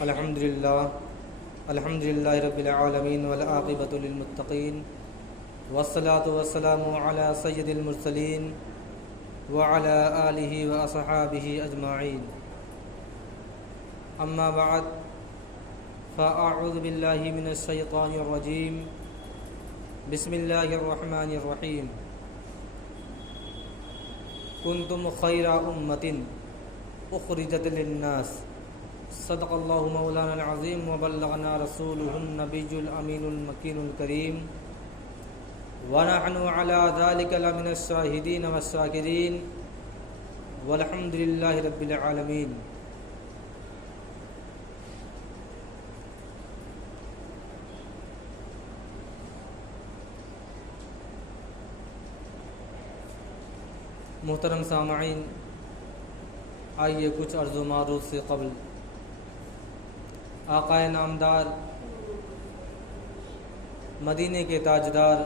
الحمد للہ رب العالمین والعاقبۃ للمتقین والصلاة والسلام علی سید المرسلین وعلی آلہ واصحابہ اجمعین اما بعد فاعوذ باللہ من الشیطان الرجیم بسم اللہ الرحمن الرحیم کنتم خیر امۃ اخرجت للناس صدق اللہ مولانا العظیم وبلغنا رسولہ النبی الامین المکین الکریم ونحن علی ذلک لمن الشاہدین والشاکرین والحمد للہ رب العالمین۔ محترم سامعین، آئیے کچھ عرض و معروض سے قبل آقائے نامدار، مدینے کے تاجدار،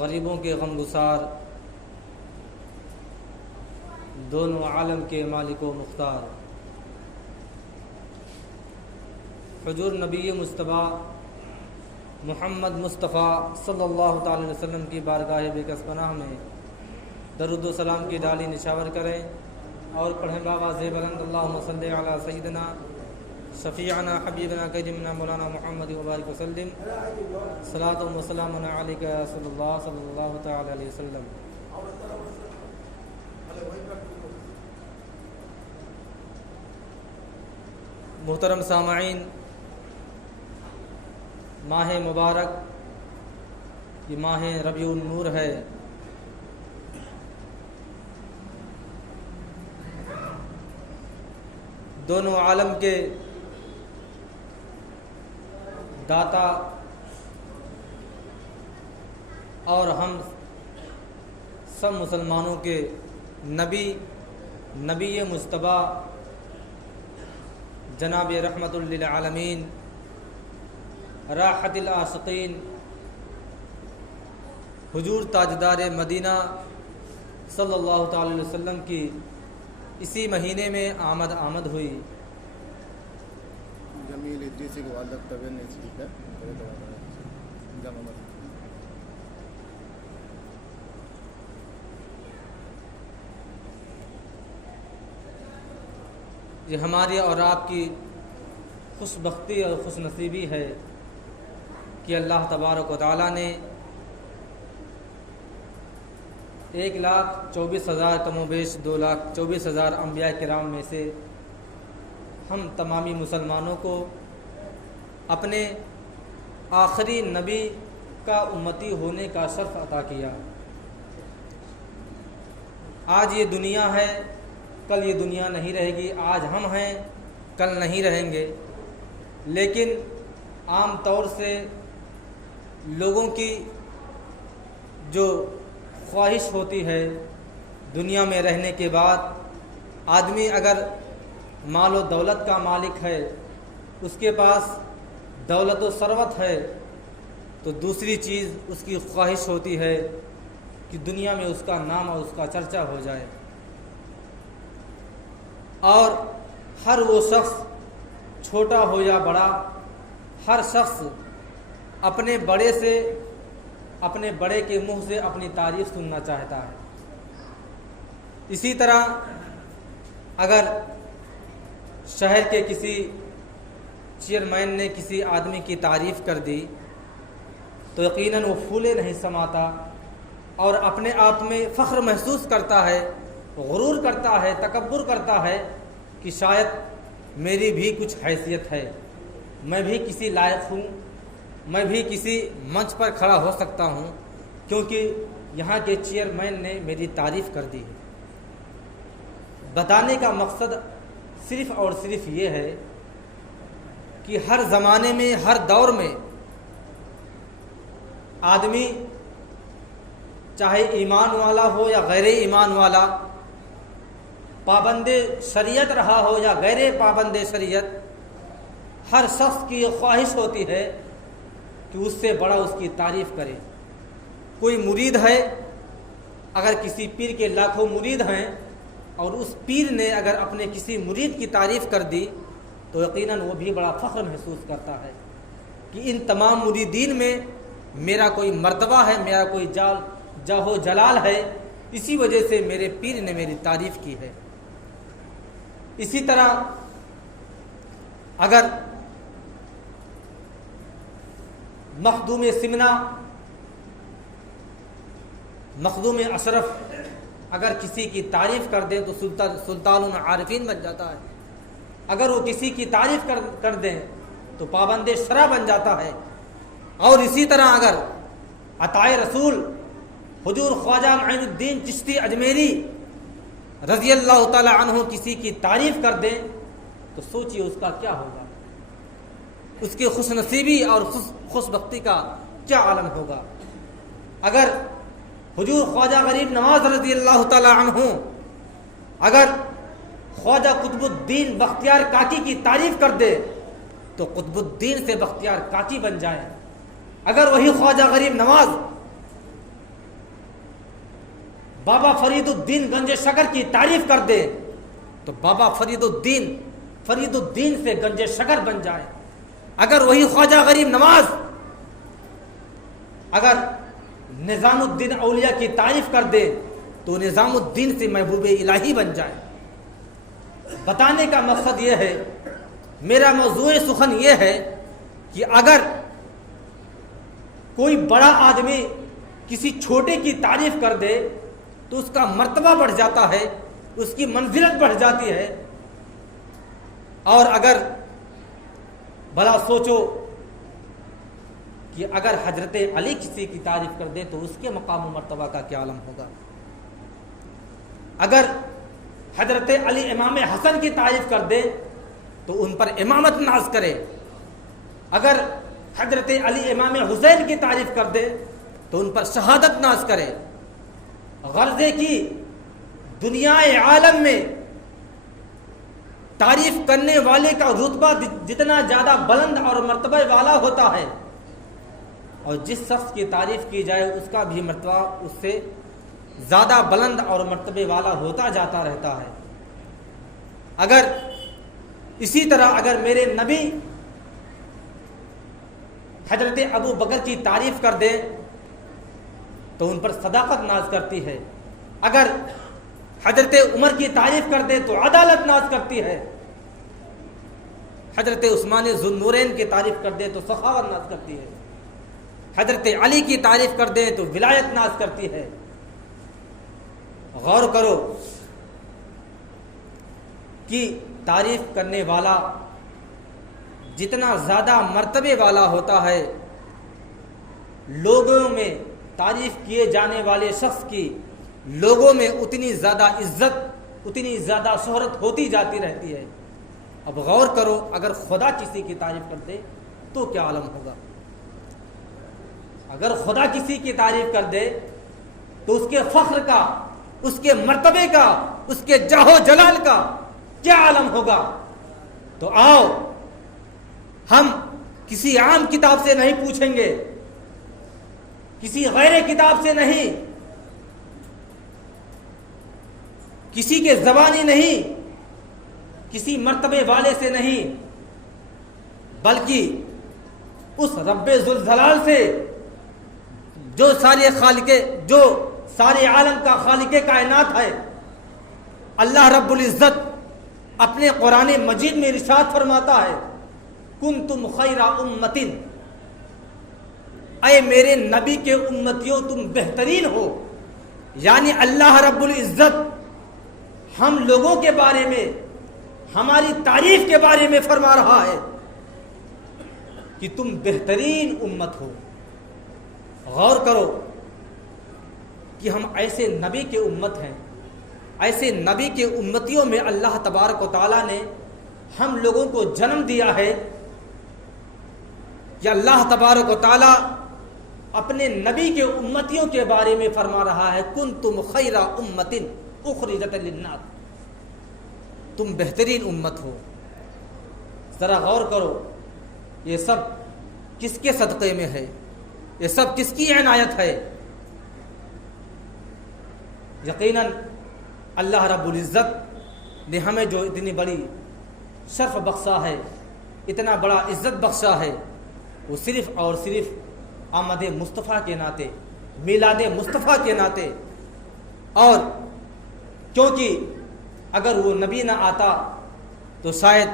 غریبوں کے غمگسار، دونوں عالم کے مالک و مختار، حضور نبی مصطفیٰ محمد مصطفیٰ صلی اللہ تعالی علیہ وسلم کی بارگاہ بے کس پناہ میں درود و سلام کی ڈالی نشاور کریں اور پڑھیں باواز بلند اللہم صلی علی سیدنا شفیعنا حبیبنا قیدمنا مولانا محمد وبارک وسلم صلاۃ و سلام علیک یا رسول اللہ صلی اللہ تعالی علیہ وسلم۔ محترم سامعین، ماہ مبارک یہ ماہ ربیع النور ہے۔ دونوں عالم کے داتا اور ہم سب مسلمانوں کے نبی مصطفیٰ جناب رحمت للعالمین راحت العاشقین حضور تاجدار مدینہ صلی اللہ تعالی علیہ وسلم کی اسی مہینے میں آمد ہوئی۔ جمیل ادریسی کو والد طبیعت نہیں ٹھیک ہے۔ یہ ہماری اور آپ کی خوش بختی اور خوش نصیبی ہے کہ اللہ تبارک و تعالیٰ نے 1,24,000 کم و بیش 2,24,000 انبیاء کرام میں سے ہم تمامی مسلمانوں کو اپنے آخری نبی کا امتی ہونے کا شرف عطا کیا۔ آج یہ دنیا ہے، کل یہ دنیا نہیں رہے گی۔ آج ہم ہیں، کل نہیں رہیں گے، لیکن عام طور سے لوگوں کی جو خواہش ہوتی ہے دنیا میں رہنے کے بعد، آدمی اگر مال و دولت کا مالک ہے، اس کے پاس دولت و ثروت ہے، تو دوسری چیز اس کی خواہش ہوتی ہے کہ دنیا میں اس کا نام اور اس کا چرچا ہو جائے۔ اور ہر وہ شخص چھوٹا ہو یا بڑا، ہر شخص اپنے بڑے کے منہ سے اپنی تعریف سننا چاہتا ہے۔ اسی طرح اگر شہر کے کسی چیئرمین نے کسی آدمی کی تعریف کر دی تو یقیناً وہ پھولے نہیں سماتا اور اپنے آپ میں فخر محسوس کرتا ہے، غرور کرتا ہے، تکبر کرتا ہے کہ شاید میری بھی کچھ حیثیت ہے، میں بھی کسی لائق ہوں، میں بھی کسی منچ پر کھڑا ہو سکتا ہوں کیونکہ یہاں کے چیئرمین نے میری تعریف کر دی ہے۔ بتانے کا مقصد صرف اور صرف یہ ہے کہ ہر زمانے میں، ہر دور میں آدمی چاہے ایمان والا ہو یا غیر ایمان والا، پابند شریعت رہا ہو یا غیر پابند شریعت، ہر شخص کی یہ خواہش ہوتی ہے کہ اس سے بڑا اس کی تعریف کرے۔ کوئی مرید ہے، اگر کسی پیر کے لاکھوں مرید ہیں اور اس پیر نے اگر اپنے کسی مرید کی تعریف کر دی تو یقیناً وہ بھی بڑا فخر محسوس کرتا ہے کہ ان تمام مریدین میں میرا کوئی مرتبہ ہے، میرا کوئی جاہ و جلال ہے، اسی وجہ سے میرے پیر نے میری تعریف کی ہے۔ اسی طرح اگر مخدوم سمنا، مخدوم اشرف اگر کسی کی تعریف کر دیں تو سلطان العارفین بن جاتا ہے، اگر وہ کسی کی تعریف کر دیں تو پابند شرع بن جاتا ہے۔ اور اسی طرح اگر عطائے رسول حضور خواجہ معین الدین چشتی اجمیری رضی اللہ تعالی عنہ کسی کی تعریف کر دیں تو سوچئے اس کا کیا ہوگا، اس کی خوش نصیبی اور خوش بختی کا کیا عالم ہوگا۔ اگر حضور خواجہ غریب نواز رضی اللہ تعالی عنہ اگر خواجہ قطب الدین بختیار کاکی کی تعریف کر دے تو قطب الدین سے بختیار کاکی بن جائے۔ اگر وہی خواجہ غریب نواز بابا فرید الدین گنج شکر کی تعریف کر دے تو بابا فرید الدین سے گنج شکر بن جائے۔ اگر وہی خواجہ غریب نواز اگر نظام الدین اولیاء کی تعریف کر دے تو نظام الدین سے محبوب الہی بن جائے۔ بتانے کا مقصد یہ ہے، میرا موضوع سخن یہ ہے کہ اگر کوئی بڑا آدمی کسی چھوٹے کی تعریف کر دے تو اس کا مرتبہ بڑھ جاتا ہے، اس کی منزلت بڑھ جاتی ہے۔ اور اگر بھلا سوچو کہ اگر حضرت علی کسی کی تعریف کر دے تو اس کے مقام و مرتبہ کا کیا عالم ہوگا۔ اگر حضرت علی امام حسن کی تعریف کر دے تو ان پر امامت ناز کرے، اگر حضرت علی امام حسین کی تعریف کر دے تو ان پر شہادت ناز کرے۔ غرضے کی دنیا عالم میں تعریف کرنے والے کا رتبہ جتنا زیادہ بلند اور مرتبہ والا ہوتا ہے اور جس شخص کی تعریف کی جائے اس کا بھی مرتبہ اس سے زیادہ بلند اور مرتبے والا ہوتا جاتا رہتا ہے۔ اگر اسی طرح اگر میرے نبی حضرت ابو بکر کی تعریف کر دے تو ان پر صداقت ناز کرتی ہے، اگر حضرت عمر کی تعریف کر دے تو عدالت ناز کرتی ہے، حضرت عثمان ذو النورین کی تعریف کر دے تو سخاوت ناز کرتی ہے، حضرت علی کی تعریف کر دے تو ولایت ناز کرتی ہے۔ غور کرو کہ تعریف کرنے والا جتنا زیادہ مرتبے والا ہوتا ہے، لوگوں میں تعریف کیے جانے والے شخص کی لوگوں میں اتنی زیادہ عزت، اتنی زیادہ شہرت ہوتی جاتی رہتی ہے۔ اب غور کرو اگر خدا کسی کی تعریف کر دے تو کیا عالم ہوگا۔ اگر خدا کسی کی تعریف کر دے تو اس کے فخر کا، اس کے مرتبے کا، اس کے جاہ و جلال کا کیا عالم ہوگا۔ تو آؤ ہم کسی عام کتاب سے نہیں پوچھیں گے، کسی غیر کتاب سے نہیں، کسی کے زبانی نہیں، کسی مرتبے والے سے نہیں، بلکہ اس رب ذوالجلال سے جو سارے عالم کا خالق کائنات ہے۔ اللہ رب العزت اپنے قرآن مجید میں ارشاد فرماتا ہے، کنتم خیر امۃ، اے میرے نبی کے امتیوں تم بہترین ہو۔ یعنی اللہ رب العزت ہم لوگوں کے بارے میں، ہماری تعریف کے بارے میں فرما رہا ہے کہ تم بہترین امت ہو۔ غور کرو کہ ہم ایسے نبی کے امت ہیں، ایسے نبی کے امتیوں میں اللہ تبارک و تعالیٰ نے ہم لوگوں کو جنم دیا ہے کہ اللہ تبارک و تعالیٰ اپنے نبی کے امتیوں کے بارے میں فرما رہا ہے، کنتم خیر امۃ اخرجت للناس، تم بہترین امت ہو۔ ذرا غور کرو یہ سب کس کے صدقے میں ہے، یہ سب کس کی عنایت ہے۔ یقیناً اللہ رب العزت نے ہمیں جو اتنی بڑی شرف بخشا ہے، اتنا بڑا عزت بخشا ہے، وہ صرف اور صرف آمد مصطفیٰ کے ناطے، میلاد مصطفیٰ کے ناطے، اور کیونکہ اگر وہ نبی نہ آتا تو شاید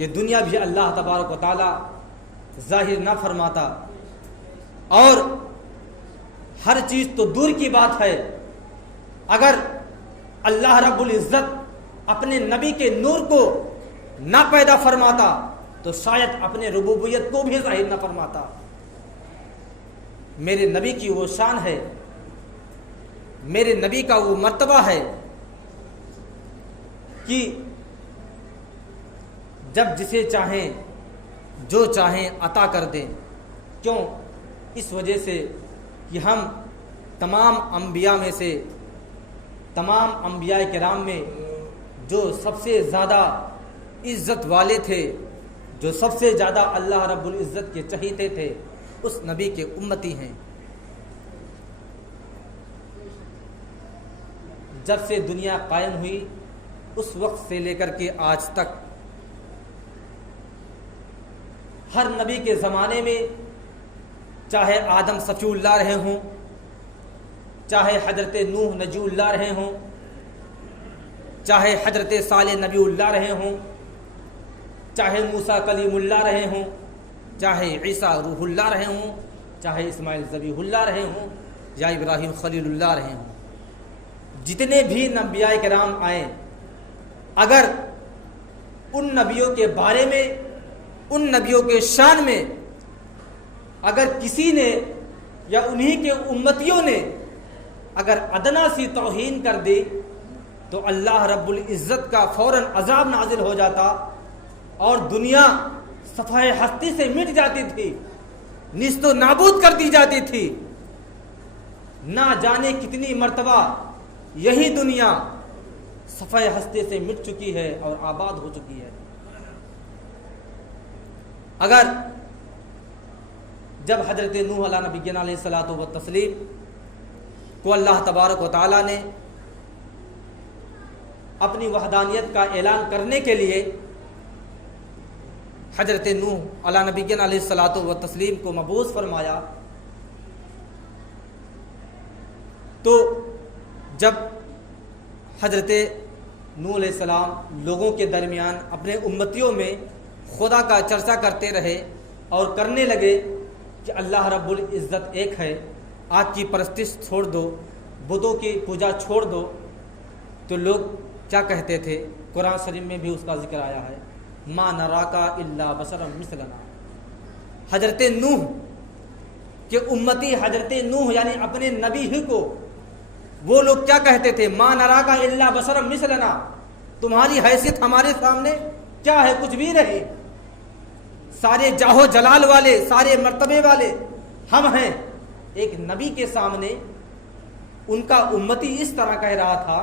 یہ دنیا بھی اللہ تبارک و تعالی ظاہر نہ فرماتا، اور ہر چیز تو دور کی بات ہے، اگر اللہ رب العزت اپنے نبی کے نور کو نہ پیدا فرماتا تو شاید اپنے ربوبیت کو بھی ظاہر نہ فرماتا۔ میرے نبی کی وہ شان ہے، میرے نبی کا وہ مرتبہ ہے کہ جب جسے چاہیں جو چاہیں عطا کر دیں۔ کیوں؟ اس وجہ سے کہ ہم تمام انبیاء میں سے، تمام انبیاء کرام میں جو سب سے زیادہ عزت والے تھے، جو سب سے زیادہ اللہ رب العزت کے چہیتے تھے، اس نبی کے امتی ہیں۔ جب سے دنیا قائم ہوئی اس وقت سے لے کر کے آج تک ہر نبی کے زمانے میں، چاہے آدم صفی اللہ رہے ہوں، چاہے حضرت نوح نجی اللہ رہے ہوں، چاہے حضرت صالح نبی اللہ رہے ہوں، چاہے موسیٰ کلیم اللہ رہے ہوں، چاہے عیسیٰ روح اللہ رہے ہوں، چاہے اسماعیل ذبیح اللہ رہے ہوں، یا ابراہیم خلیل اللہ رہے ہوں، جتنے بھی انبیاء کرام آئے، اگر ان نبیوں کے بارے میں، ان نبیوں کے شان میں اگر کسی نے یا انہی کے امتیوں نے اگر ادنا سی توہین کر دی تو اللہ رب العزت کا فوراً عذاب نازل ہو جاتا اور دنیا صفحہ ہستی سے مٹ جاتی تھی، نیست و نابود کر دی جاتی تھی۔ نہ جانے کتنی مرتبہ یہی دنیا صفحہ ہستی سے مٹ چکی ہے اور آباد ہو چکی ہے۔ اگر جب حضرت نوح علیہ نبینا علیہ الصلوۃ والتسلیم کو اللہ تبارک و تعالیٰ نے اپنی وحدانیت کا اعلان کرنے کے لیے حضرت نوح علیہ نبینا علیہ الصلوۃ والتسلیم کو مبعوث فرمایا، تو جب حضرت نوح علیہ السلام لوگوں کے درمیان اپنے امتیوں میں خدا کا چرچا کرتے رہے اور کرنے لگے کہ اللہ رب العزت ایک ہے، آگ کی پرستش چھوڑ دو، بتوں کی پوجا چھوڑ دو، تو لوگ کیا کہتے تھے؟ قرآن شریف میں بھی اس کا ذکر آیا ہے، ما نراکا الا بشرا مثلنا۔ حضرت نوح کے امتی، حضرت نوح یعنی اپنے نبی ہی کو وہ لوگ کیا کہتے تھے؟ ما نراکا الا بشرا مثلنا، تمہاری حیثیت ہمارے سامنے کیا ہے؟ کچھ بھی نہیں، سارے جاہو جلال والے، سارے مرتبے والے ہم ہیں۔ ایک نبی کے سامنے ان کا امتی اس طرح کہہ رہا تھا،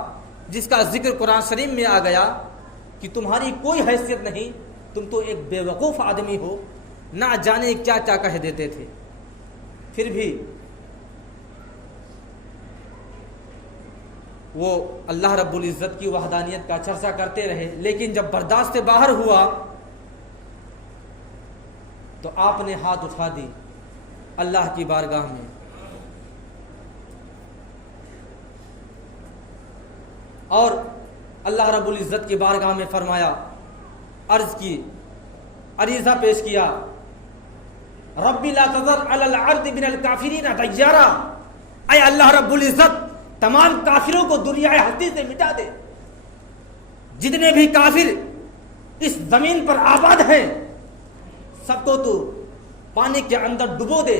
جس کا ذکر قرآن شریف میں آ گیا کہ تمہاری کوئی حیثیت نہیں، تم تو ایک بے وقوف آدمی ہو، نہ جانے کیا کیا کہہ دیتے تھے۔ پھر بھی وہ اللہ رب العزت کی وحدانیت کا چرچا کرتے رہے، لیکن جب برداشت سے باہر ہوا تو آپ نے ہاتھ اٹھا دی اللہ کی بارگاہ میں، اور اللہ رب العزت کی بارگاہ میں فرمایا، عرض کی، عریضہ پیش کیا، ربی لا تذر علی الارض من الکافرین دیارا، اے اللہ رب العزت تمام کافروں کو دنیا ہستی سے مٹا دے، جتنے بھی کافر اس زمین پر آباد ہیں سب کو تو پانی کے اندر ڈبو دے۔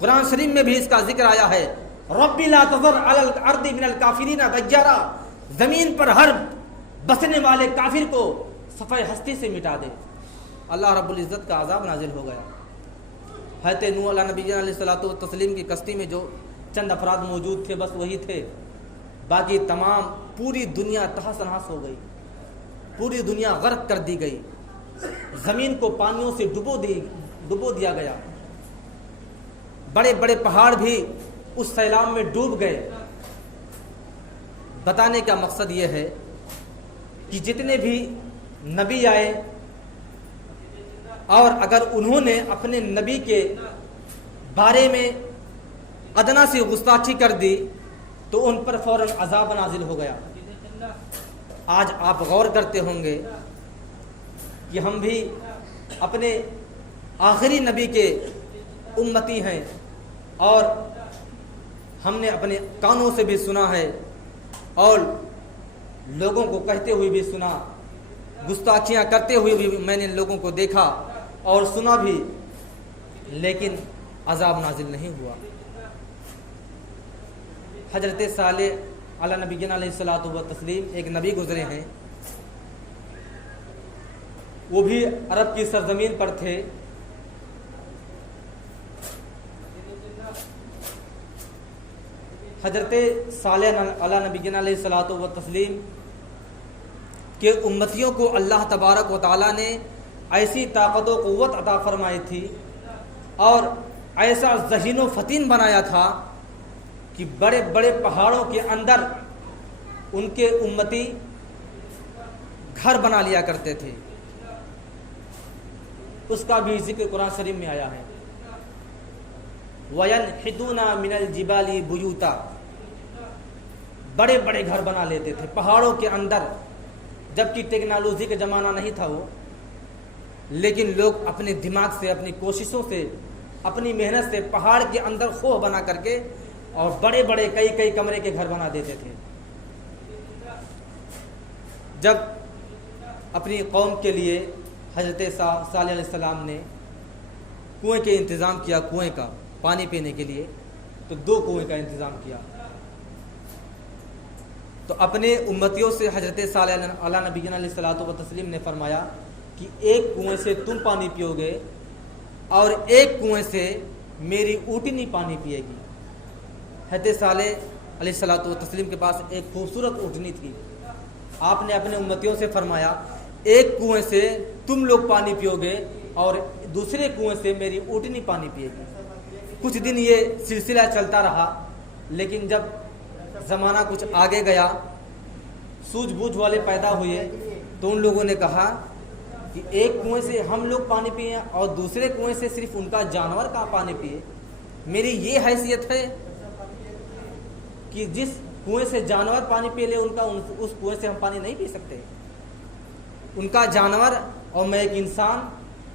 قرآن شریف میں بھی اس کا ذکر آیا ہے، ربی لا تذر علی الارض من الکافرین دیارا، زمین پر ہر بسنے والے کافر کو صفحہ ہستی سے مٹا دے۔ اللہ رب العزت کا عذاب نازل ہو گیا۔ حضرت نوح علیہ نبی علیہ الصلوۃ والتسلیم کی کشتی میں جو چند افراد موجود تھے بس وہی تھے، باقی تمام پوری دنیا تہس نہس ہو گئی، پوری دنیا غرق کر دی گئی، زمین کو پانیوں سے ڈبو دیا گیا، بڑے بڑے پہاڑ بھی اس سیلاب میں ڈوب گئے، بتانے کا مقصد یہ ہے کہ جتنے بھی نبی آئے اور اگر انہوں نے اپنے نبی کے بارے میں ادنا سی گستاخی کر دی تو ان پر فوراً عذاب نازل ہو گیا۔ آج آپ غور کرتے ہوں گے کہ ہم بھی اپنے آخری نبی کے امتی ہیں اور ہم نے اپنے کانوں سے بھی سنا ہے اور لوگوں کو کہتے ہوئے بھی سنا، گستاخیاں کرتے ہوئے بھی میں نے لوگوں کو دیکھا اور سنا بھی، لیکن عذاب نازل نہیں ہوا۔ حضرت صالح علی نبینا علیہ الصلوۃ والتسلیم ایک نبی گزرے ہیں، وہ بھی عرب کی سرزمین پر تھے۔ حضرت صالح علی نبینا علیہ الصلوۃ والتسلیم کے امتیوں کو اللہ تبارک و تعالیٰ نے ایسی طاقت و قوت عطا فرمائی تھی اور ایسا ذہین و فطین بنایا تھا کہ بڑے بڑے پہاڑوں کے اندر ان کے امتی گھر بنا لیا کرتے تھے۔ اس کا بھی ذکر قرآن شریف میں آیا ہے، وَيَنْحِتُونَ مِنَ الْجِبَالِ بُيُوتًا، بڑے بڑے گھر بنا لیتے تھے پہاڑوں کے اندر، جبکہ ٹیکنالوجی کا زمانہ نہیں تھا وہ، لیکن لوگ اپنے دماغ سے، اپنی کوششوں سے، اپنی محنت سے پہاڑ کے اندر خوہ بنا کر کے اور بڑے بڑے کئی کمرے کے گھر بنا دیتے تھے۔ جب اپنی قوم کے لیے حضرت صالح علیہ السلام نے کنویں کے انتظام کیا، کنویں کا پانی پینے کے لیے، تو 2 کنویں کا انتظام کیا۔ تو اپنے امتیوں سے حضرت صالح علی نبینا علیہ الصلوۃ والتسلیم نے فرمایا کہ ایک کنویں سے تم پانی پیو گے اور ایک کنویں سے میری اونٹنی پانی پیے گی۔ حضرت صالح علیہ الصلوۃ والتسلیم کے پاس ایک خوبصورت اونٹنی تھی، آپ نے اپنے امتیوں سے فرمایا ایک کنویں سے تم لوگ پانی پیو گے اور دوسرے کنویں سے میری اونٹنی پانی پیے گی۔ کچھ دن یہ سلسلہ چلتا رہا، لیکن جب زمانہ کچھ آگے گیا، سوجھ بوجھ والے پیدا ہوئے، تو ان لوگوں نے کہا کہ ایک کنویں سے ہم لوگ پانی پیئیں اور دوسرے کنویں سے صرف ان کا جانور کا پانی پیے۔ میری یہ حیثیت ہے کہ جس کنویں سے جانور پانی پی لے اس کنویں سے ہم پانی نہیں پی سکتے؟ ان کا جانور اور میں ایک انسان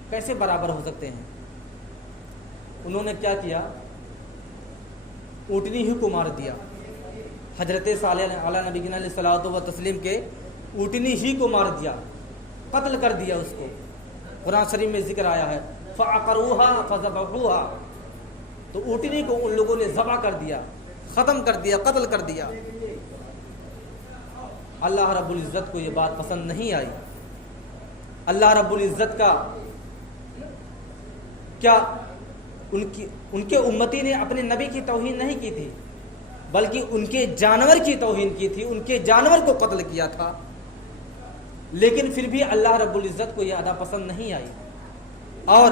کیسے برابر ہو سکتے ہیں؟ انہوں نے کیا کیا؟ اونٹنی ہی کو مار دیا۔ حضرت صالح علی نبینا علیہ الصلوۃ والتسلیم کے اونٹنی ہی کو مار دیا، قتل کر دیا اس کو۔ قرآن شریف میں ذکر آیا ہے فَعَقَرُوهَا فَذَبَحُوهَا، تو اونٹنی کو ان لوگوں نے ذبح کر دیا، ختم کر دیا، قتل کر دیا۔ اللہ رب العزت کو یہ بات پسند نہیں آئی۔ اللہ رب العزت کا کیا ان کے امتی نے اپنے نبی کی توہین نہیں کی تھی، بلکہ ان کے جانور کی توہین کی تھی، ان کے جانور کو قتل کیا تھا، لیکن پھر بھی اللہ رب العزت کو یہ ادا پسند نہیں آئی اور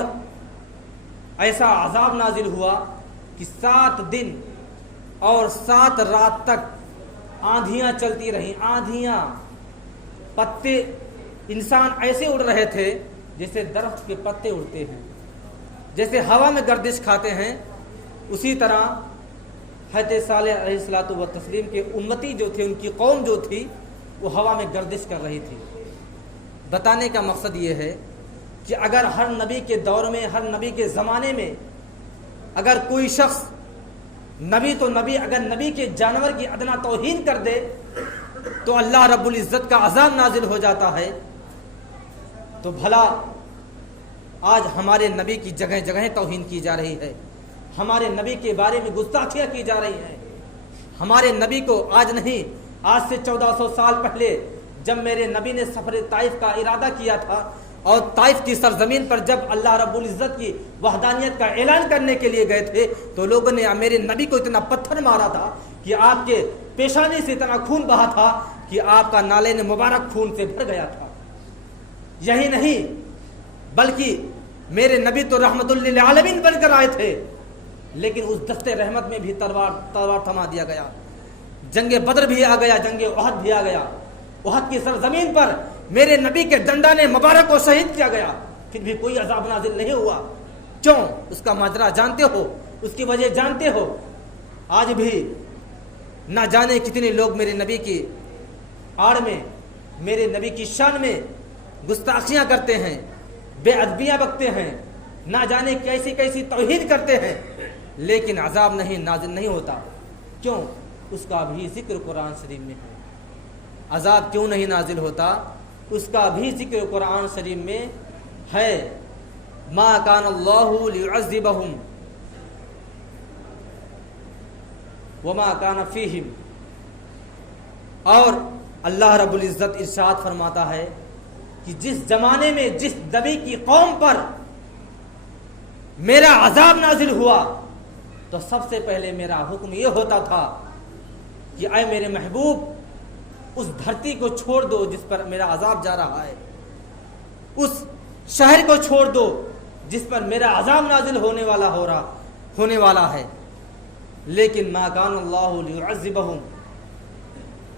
ایسا عذاب نازل ہوا کہ 7 دن اور 7 رات تک آندھیاں چلتی رہیں، آندھیاں، پتے انسان ایسے اڑ رہے تھے جیسے درخت کے پتے اڑتے ہیں، جیسے ہوا میں گردش کھاتے ہیں، اسی طرح حضرت صالح علیہ الصلوۃ والتسلیم کے امتی جو تھے، ان کی قوم جو تھی، وہ ہوا میں گردش کر رہی تھی۔ بتانے کا مقصد یہ ہے کہ اگر ہر نبی کے دور میں، ہر نبی کے زمانے میں اگر کوئی شخص نبی تو نبی اگر نبی کے جانور کی ادنا توہین کر دے تو اللہ رب العزت کا عذاب نازل ہو جاتا ہے، تو بھلا آج ہمارے نبی کی جگہ جگہ توہین کی جا رہی ہے، ہمارے نبی کے بارے میں گستاخیاں کی جا رہی ہیں۔ ہمارے نبی کو آج نہیں، آج سے 1400 سال پہلے جب میرے نبی نے سفر طائف کا ارادہ کیا تھا اور طائف کی سرزمین پر جب اللہ رب العزت کی وحدانیت کا اعلان کرنے کے لیے گئے تھے تو لوگوں نے میرے نبی کو اتنا پتھر مارا تھا کہ آپ کے پیشانی سے اتنا خون بہا تھا کہ آپ کا نالے نے مبارک خون سے بھر گیا تھا۔ یہی نہیں بلکہ میرے نبی تو رحمت للعالمین بن کر آئے تھے، لیکن اس دستے رحمت میں بھی تلوار تھما دیا گیا۔ جنگ بدر بھی آ گیا, جنگ احد بھی آ گیا, احد کی سرزمین پر میرے نبی کے دندانے مبارک کو شہید کیا گیا, پھر بھی کوئی عذاب نازل نہیں ہوا. کیوں؟ اس کا ماجرا جانتے ہو, اس کی وجہ جانتے ہو. آج بھی نہ جانے کتنے لوگ میرے نبی کی آڑ میں, میرے نبی کی شان میں گستاخیاں کرتے ہیں, بے ادبیاں بکتے ہیں, نہ جانے کیسی کیسی توہین کرتے ہیں, لیکن عذاب نازل نہیں ہوتا. کیوں؟ اس کا بھی ذکر قرآن شریف میں ہے. عذاب کیوں نہیں نازل ہوتا؟ اس کا بھی ذکر قرآن شریف میں ہے. ما کان اللہ لیعذبہم وما کان فیہم. اور اللہ رب العزت ارشاد فرماتا ہے کہ جس زمانے میں جس نبی کی قوم پر میرا عذاب نازل ہوا تو سب سے پہلے میرا حکم یہ ہوتا تھا کہ اے میرے محبوب, اس دھرتی کو چھوڑ دو جس پر میرا عذاب جا رہا ہے, اس شہر کو چھوڑ دو جس پر میرا عذاب نازل ہونے والا ہے. لیکن ما کان اللہ لیعذبہم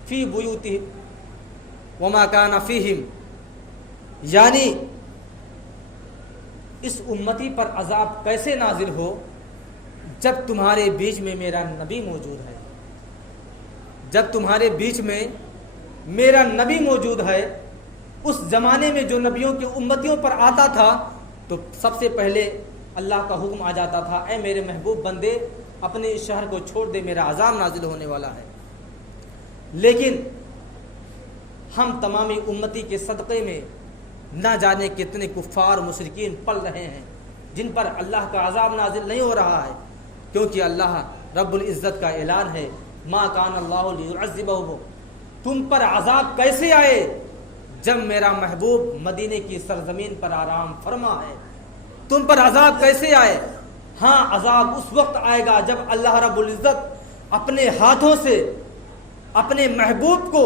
فی بیوتہم وما کان فیہم, یعنی اس امتی پر عذاب کیسے نازل ہو جب تمہارے بیچ میں میرا نبی موجود ہے. جب تمہارے بیچ میں میرا نبی موجود ہے, اس زمانے میں جو نبیوں کی امتیوں پر آتا تھا تو سب سے پہلے اللہ کا حکم آ جاتا تھا, اے میرے محبوب بندے اپنے اس شہر کو چھوڑ دے, میرا عذاب نازل ہونے والا ہے. لیکن ہم تمامی امتی کے صدقے میں نہ جانے کتنے کفار مشرکین پل رہے ہیں جن پر اللہ کا عذاب نازل نہیں ہو رہا ہے, کیونکہ اللہ رب العزت کا اعلان ہے ما کان اللہ لیعذبہم. تم پر عذاب کیسے آئے جب میرا محبوب مدینے کی سرزمین پر آرام فرما ہے؟ تم پر عذاب کیسے آئے؟ ہاں, عذاب اس وقت آئے گا جب اللہ رب العزت اپنے ہاتھوں سے اپنے محبوب کو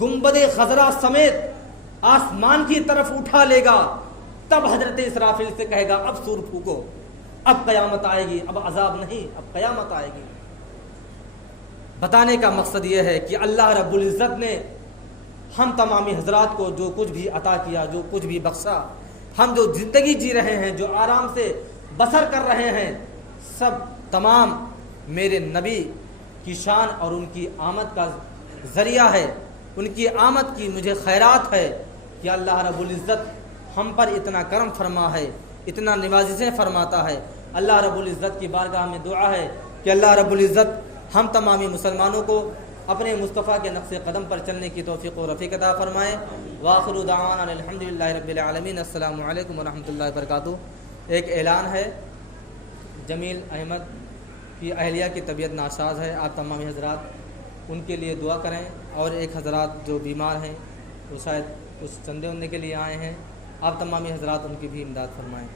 گنبد خضرا سمیت آسمان کی طرف اٹھا لے گا. تب حضرت اسرافیل سے کہے گا اب سور پھونکو, اب قیامت آئے گی, اب عذاب نہیں, اب قیامت آئے گی. بتانے کا مقصد یہ ہے کہ اللہ رب العزت نے ہم تمامی حضرات کو جو کچھ بھی عطا کیا, جو کچھ بھی بخشا, ہم جو زندگی جی رہے ہیں, جو آرام سے بسر کر رہے ہیں, سب تمام میرے نبی کی شان اور ان کی آمد کا ذریعہ ہے. ان کی آمد کی مجھے خیرات ہے کہ اللہ رب العزت ہم پر اتنا کرم فرما ہے, اتنا نوازشیں فرماتا ہے. اللہ رب العزت کی بارگاہ میں دعا ہے کہ اللہ رب العزت ہم تمامی مسلمانوں کو اپنے مصطفیٰ کے نقش قدم پر چلنے کی توفیق و رفیق عطا فرمائے. وآخر دعوانا الحمدللہ رب العالمین. السلام علیکم ورحمۃ اللہ وبرکاتہ. ایک اعلان ہے, جمیل احمد کی اہلیہ کی طبیعت ناساز ہے, آپ تمامی حضرات ان کے لیے دعا کریں. اور ایک حضرات جو بیمار ہیں وہ شاید کچھ چندے کے لیے آئے ہیں, آپ تمامی حضرات ان کی بھی امداد فرمائیں.